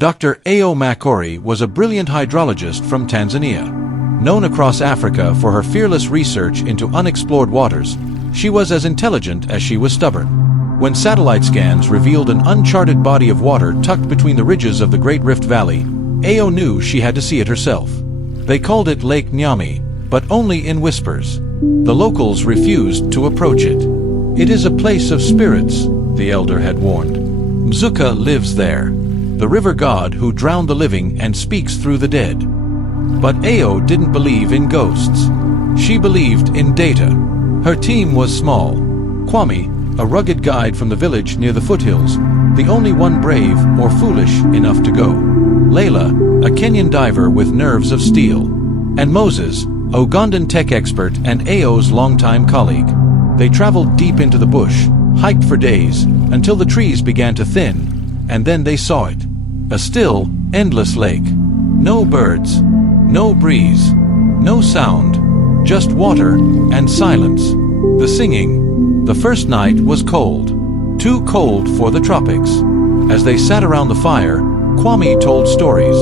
Dr. Ao Makori was a brilliant hydrologist from Tanzania. Known across Africa for her fearless research into unexplored waters, she was as intelligent as she was stubborn. When satellite scans revealed an uncharted body of water tucked between the ridges of the Great Rift Valley, Ao knew she had to see it herself. They called it Lake NYAMI, but only in whispers. The locals refused to approach it. "It is a place of spirits," the elder had warned. "Mzuka lives there, the river god who drowned the living and speaks through the dead." But Ao didn't believe in ghosts. She believed in data. Her team was small. Kwame, a rugged guide from the village near the foothills, the only one brave or foolish enough to go. Layla, a Kenyan diver with nerves of steel. And Moses, a Ugandan tech expert and Ao's longtime colleague. They traveled deep into the bush, hiked for days, until the trees began to thin, and then they saw it. A still, endless lake. No birds, no breeze, no sound, just water and silence. The singing. The first night was cold. Too cold for the tropics. As they sat around the fire, Kwame told stories.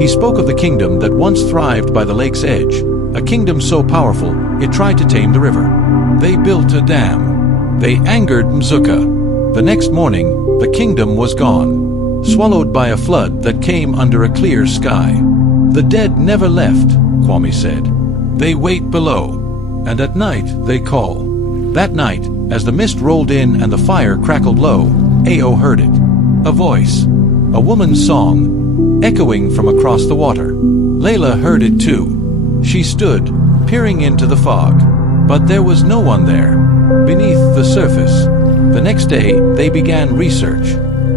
He spoke of the kingdom that once thrived by the lake's edge, a kingdom so powerful it tried to tame the river. They built a dam. They angered Mzuka. The next morning, the kingdom was gone, swallowed by a flood that came under a clear sky. "The dead never left," Kwame said. "They wait below, and at night they call." That night, as the mist rolled in and the fire crackled low, Ao heard it. A voice. A woman's song, echoing from across the water. Layla heard it too. She stood, peering into the fog. But there was no one there, beneath the surface. The next day, they began research.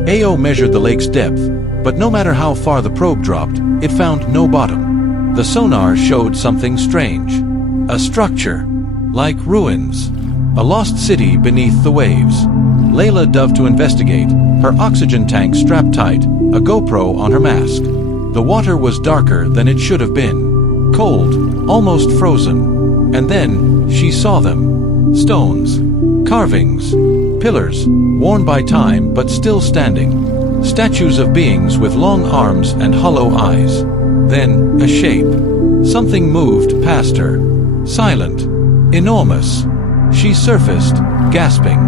Ao measured the lake's depth, but no matter how far the probe dropped, it found no bottom. The sonar showed something strange. A structure, like ruins. A lost city beneath the waves. Layla dove to investigate, her oxygen tank strapped tight, a GoPro on her mask. The water was darker than it should have been. Cold, almost frozen. And then, she saw them. Stones. Carvings. Pillars, worn by time but still standing. Statues of beings with long arms and hollow eyes. Then, a shape. Something moved past her. Silent. Enormous. She surfaced, gasping.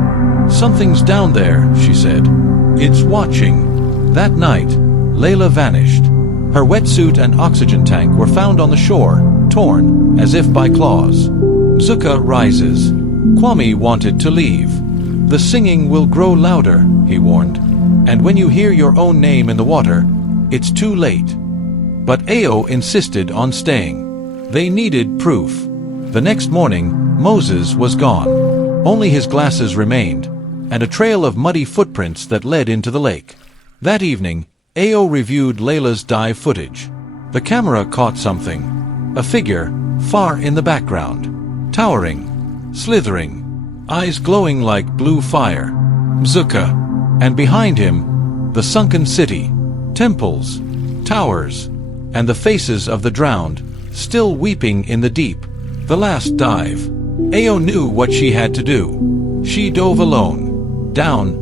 "Something's down there," she said. "It's watching." That night, Layla vanished. Her wetsuit and oxygen tank were found on the shore, torn, as if by claws. Mzuka rises. Kwame wanted to leave. "The singing will grow louder," he warned. "And when you hear your own name in the water, it's too late." But Ao insisted on staying. They needed proof. The next morning, Moses was gone. Only his glasses remained, and a trail of muddy footprints that led into the lake. That evening, Ao reviewed Layla's dive footage. The camera caught something. A figure, far in the background. Towering, slithering, eyes glowing like blue fire. Mzuka. And behind him, the sunken city, temples, towers, and the faces of the drowned, still weeping in the deep. The last dive. Ao knew what she had to do. She dove alone, down,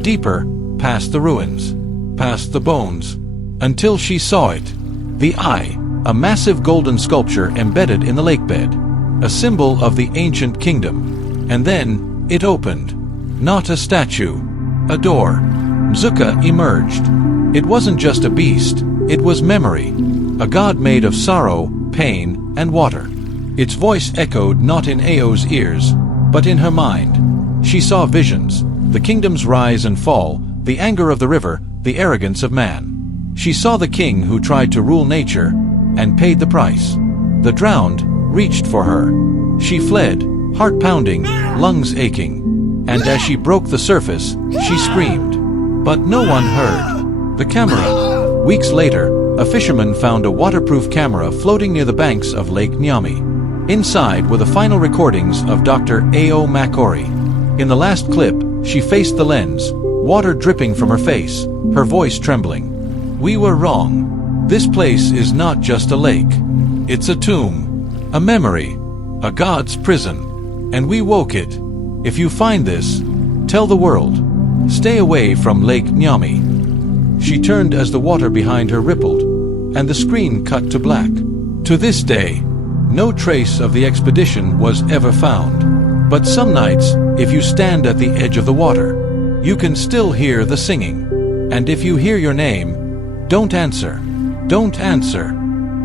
deeper, past the ruins, past the bones, until she saw it. The eye, a massive golden sculpture embedded in the lakebed, a symbol of the ancient kingdom. And then, it opened. Not a statue, a door. Mzuka emerged. It wasn't just a beast, it was memory. A god made of sorrow, pain, and water. Its voice echoed not in Ao's ears, but in her mind. She saw visions, the kingdom's rise and fall, the anger of the river, the arrogance of man. She saw the king who tried to rule nature, and paid the price. The drowned reached for her. She fled, heart pounding, lungs aching. And as she broke the surface, she screamed. But no one heard. The camera. Weeks later, a fisherman found a waterproof camera floating near the banks of Lake NYAMI. Inside were the final recordings of Dr. Ao Makori. In the last clip, she faced the lens, water dripping from her face, her voice trembling. "We were wrong. This place is not just a lake. It's a tomb, a memory, a god's prison. And we woke it. If you find this, tell the world. Stay away from Lake NYAMI." She turned as the water behind her rippled, and the screen cut to black. To this day, no trace of the expedition was ever found. But some nights, if you stand at the edge of the water, you can still hear the singing. And if you hear your name, don't answer. Don't answer.